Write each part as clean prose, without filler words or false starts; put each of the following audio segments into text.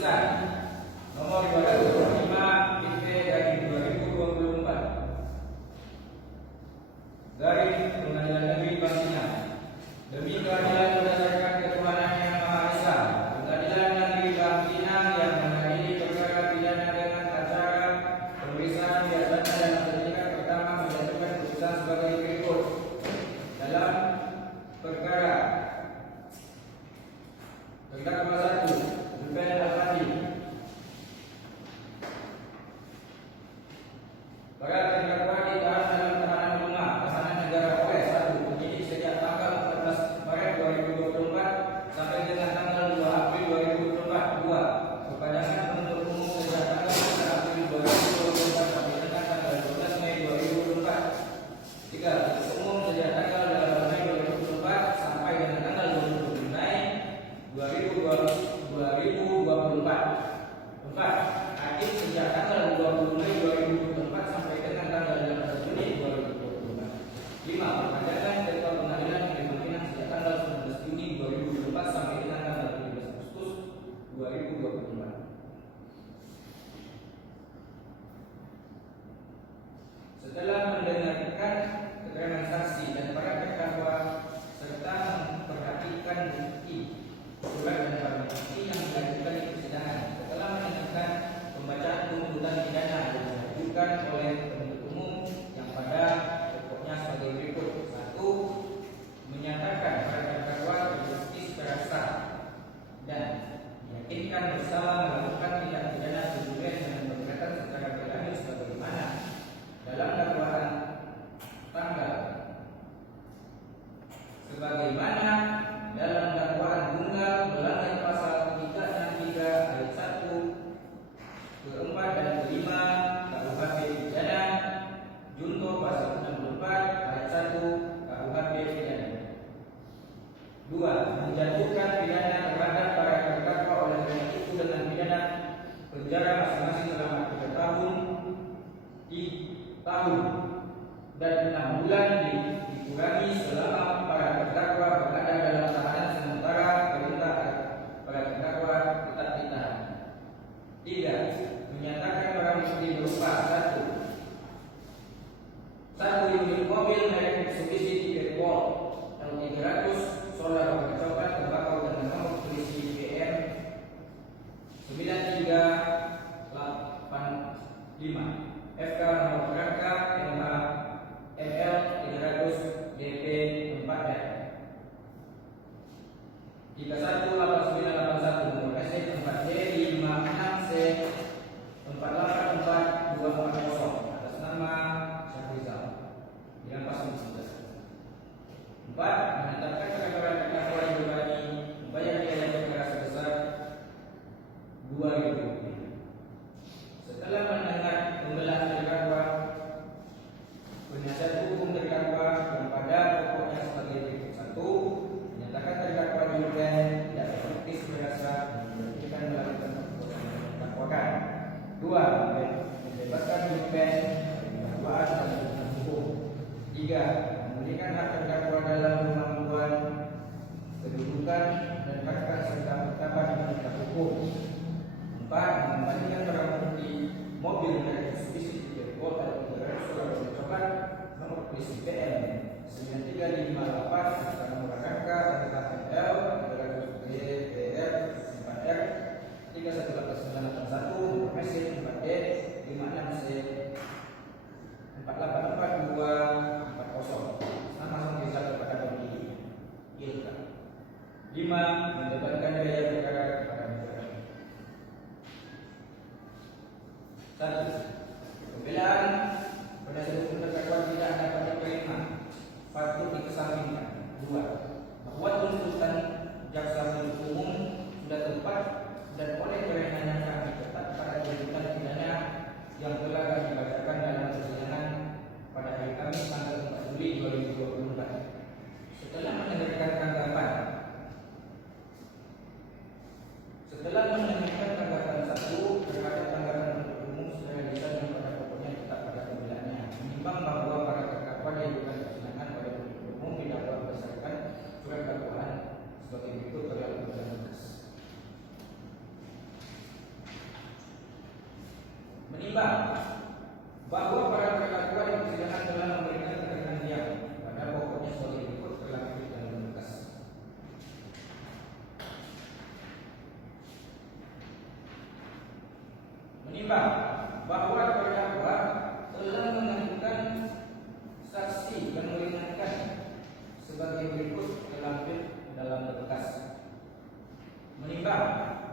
Putusan nomor 205 IP/2024 dari Pengadilan Negeri Bangkinang. Demi keadilan berdasarkan ketuhanan yang Maha Esa, Pengadilan Negeri Bangkinang yang mengadili perkara pidana dengan acara pemeriksaan biasanya dalam tingkat pertama menjatuhkan putusan sebagai berikut. Dalam perkara terdakwa 1 Zulfian Al-Fadli, para terdakwa ditahan dalam tahanan rumah tahanan negara Polres 1 penyidik sejak tanggal 14 Maret 2024 sampai dengan tanggal 2 April 2024. 2. Perpanjangan penuntut umum sejak tanggal 1 April 2024 sampai dengan tanggal 12 Mei 2024. 3. Penuntut umum sejak tanggal 8 Mei 2024 sampai dengan tanggal 20 Mei 2024. 4. Hakim sejak tanggal 20 Mei 2024 sampai dengan tanggal 15 Juni 2024. 5. Perpanjangan ketua pengadilan negeri Bangkinang sejak tanggal 19 Juni 2024 sampai dengan tanggal 17 Agustus 2024. Setelah mendengarkan keterangan saksi dan para terdakwa serta memperhatikan bukti surat dan barang bukti yang diajukan di persidangan, setelah mendengarkan pembacaan tuntutan pidana yang diajukan oleh penuntut umum yang pada pokoknya sebagai berikut. 1. Menyatakan para terdakwa terbukti secara sah dan meyakinkan bersama melakukan tindak pidana pembunuhan dengan pemberatan secara berlanjut sebagaimana dalam dakwaan tunggal melanggar pasal 363 ayat 1, ke-4 dan ke-5 KUHP pidana, junto pasal 64 ayat 1 KUHP pidana. 2. Menjatuhkan pidana terhadap para terdakwa oleh karena itu dengan pidana penjara masing-masing selama 3 tahun, 3 tahun dan 6 bulan dikurangi selama para terdakwa berada dalam tahanan sementara perintah para terdakwa tetap ditahan. 3. Menyatakan barang bukti berupa 1 unit mobil merek Mitsubishi Tipex L300 solar warna coklat tembakau dengan nomor polisi PM 9385 FK nomor kerangka MH ML 300 DP 4R 318981 nomor SC 4D 56C 484240 atas nama Syahrizal dengan pasal 19. 4. Menetapkan kepada terdakwa yang berani membayar biaya perkara sebesar Rp2.000. Setelah mendengar pembelaan terdakwa, penasihat hukum terdakwa yang pada pokoknya sebagai berikut. 1. Menyatakan terdakwa Zulfian tidak terbukti berasa membuktikan melakukan perbuatan yang didakwakan. 2. Membebaskan Zulfian dari dakwaan dan tuntutan hukum. 3. Memberikan hak terdakwa dalam kemampuan kedudukan dan hak serta martabat di penegak hukum. 4. Mengembalikan barang bukti mobil merek Mitsubishi Tipex L300 solar warna coklat nomor polisi PM 9358 serta nomor rangka ML 300 DPR 4R 318981 nomor mesin 4D 56C 484240 nama Syahrizal kepada pemilih Ilka. 5. Membebankan biaya perkara kepada negara. 1. Pembelaan penasihat hukum terdakwa tidak dapat diterima, patut dikesampingkan. 2. Bahwa tuntutan jaksa penuntut umum sudah tepat dan oleh karenanya kami tetap pada tuntutan pidana yang telah kami bacakan dalam persidangan pada hari Kamis tanggal 4 Juli 2024. Setelah mendengarkan tanggapan 1 terhadap tanggapan penuntut umum secara lisan yang pada pokoknya tetap pada pembelaannya, menimbang bahwa para terdakwa diajukan persidangan pada penuntut umum didakwa berdasarkan surat dakwaan sebagai berikut. Terlalu berkas Menimbang bahwa para terdakwa di persidangan telah memberikan keterangan yang pada pokoknya sebagai berikut terlampir dalam berkas. Menimbang bahwa terdakwa telah mengajukan saksi yang meringankan sebagai berikut terlampir dalam berkas. Menimbang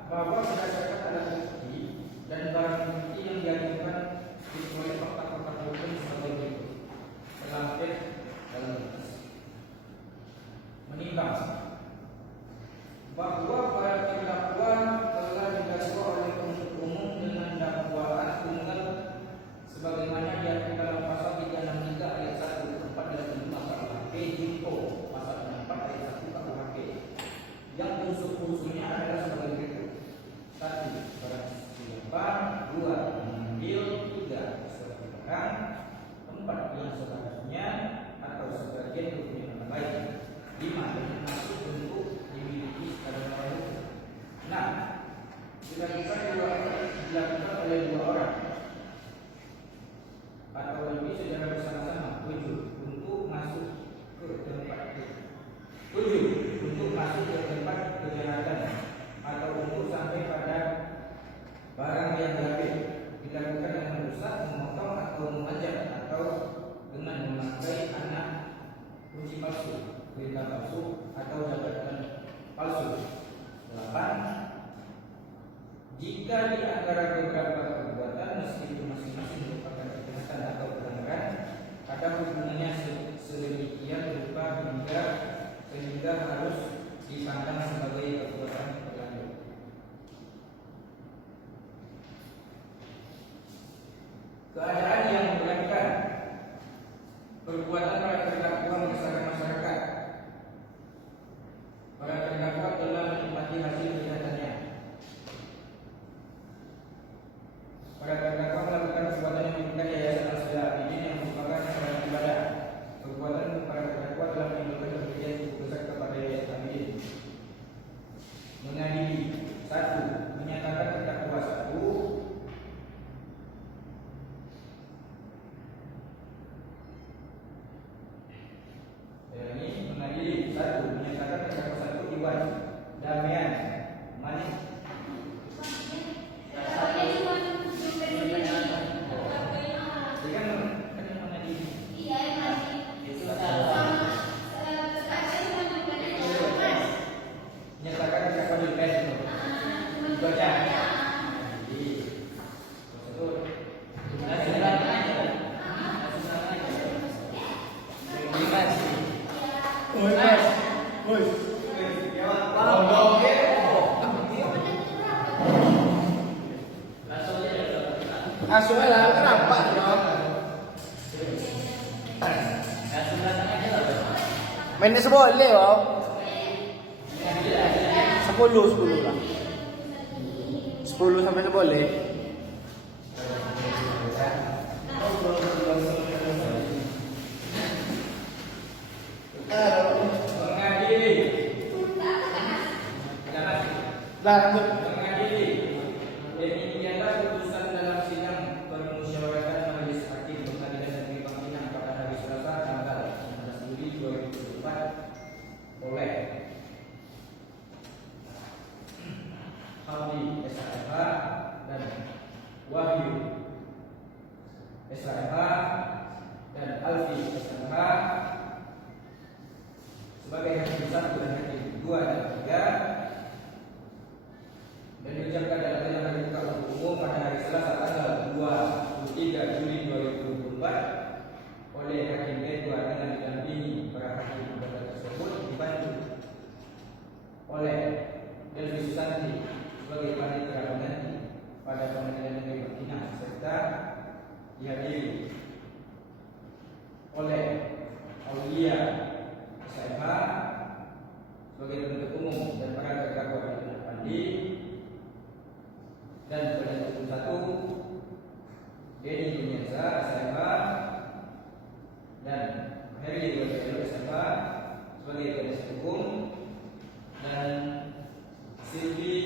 bahwa berdasarkan alat bukti dan barang bukti yang diajukan diperoleh fakta-fakta hukum sebagai berikut terlampir dalam berkas. Menimbang bahwa para terdakwa telah didakwa oleh penuntut umum dengan dakwaan tunggal sebagaimana diatur dalam pasal 363 ayat 1, 4 dan 5 KUHP junto pasal 4 ayat 1 KUHP yang unsur-unsurnya adalah sebagai berikut: 1. Barang siapa, 2. Mengambil, 3. Surat barang, 4. Yang seharusnya atau sebagian dokumen orang lain, 5. Dengan maksud untuk dimiliki secara lain, 6. Dilakukan oleh 2 orang atau lebih secara bersama-sama, 7. Untuk masuk ke tempat 7. Untuk masuk ke tempat kejahatan atau untuk sampai pada barang yang diambil, dilakukan dengan merusak, memotong atau memajak atau dengan memakai anak kunci palsu, perintah palsu atau jabatan palsu. 8. Jika di antara beberapa perbuatan meskipun masing-masing merupakan kejahatan atau pelanggaran, ada hubungannya sedemikian rupa sehingga harus dipandang sebagai perbuatan pelanggaran. Keadaan yang memberatkan: perbuatan para terdakwa meresahkan masyarakat. Para terdakwa telah menikmati hasil kejahatannya. Para terdakwa melakukan perbuatan yang merugikan yayasan Al-Sila Abidin yang merupakan seorang ibadah. Perbuatan para terdakwa telah menimbulkan kerugian cukup besar kepada yayasan Abidin. Mengadili: 1. Menyatakan terdakwa 1 menyatakan terdakwa 1 Iwan Damian Manik Asuhlah kenapa dong? Mainnya seboleh loh. 10 lah. 10 sampai seboleh. mengadili demikianlah putusan dalam sidang permusyawaratan Majelis Hakim Pengadilan Negeri Pangkinang pada hari Selasa tanggal 19 Juli 2024 oleh Hamdi SHMH dan Wahyu SHMH dan Alfi SHMH sebagai hakim 1 dan hakim 2 dan 3, dan diucapkan dalam sidang hari muka untuk umum pada hari Selasa tanggal 23 Juli 2024 oleh Hakim Kedua dengan didampingi para hakim anggota tersebut, dibantu oleh Delvi Susanti sebagai panitia pengganti pada Pengadilan Negeri Pangkinang, serta dihadiri oleh Aulia SHMH sebagai penuntut umum dan para terdakwa Fitnah Pandi dan penuntut umum 1 Denny Dumiasa SHMH dan Heri Wajahilo SHMH sebagai penasihat hukum dan Silvi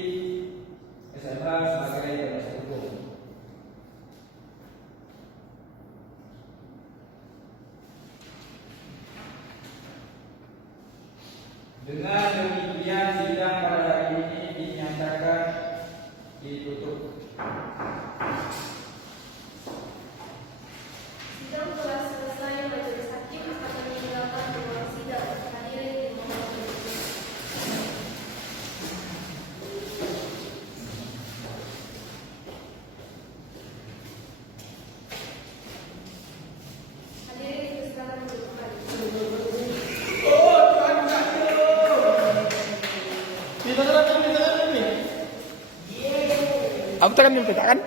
SHMH sebagai penasihat hukum. Aku tekan yung peta kan?